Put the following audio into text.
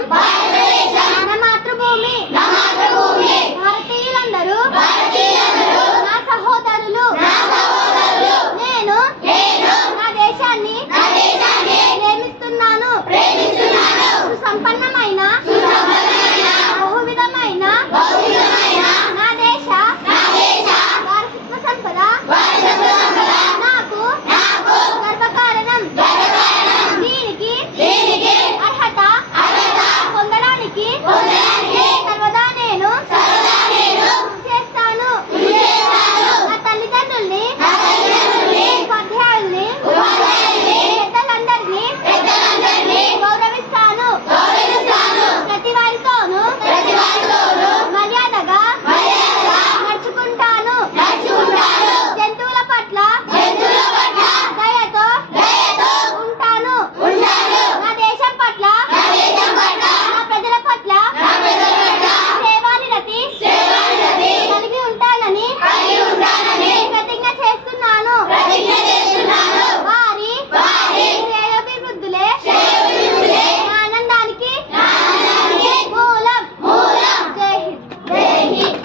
Bye.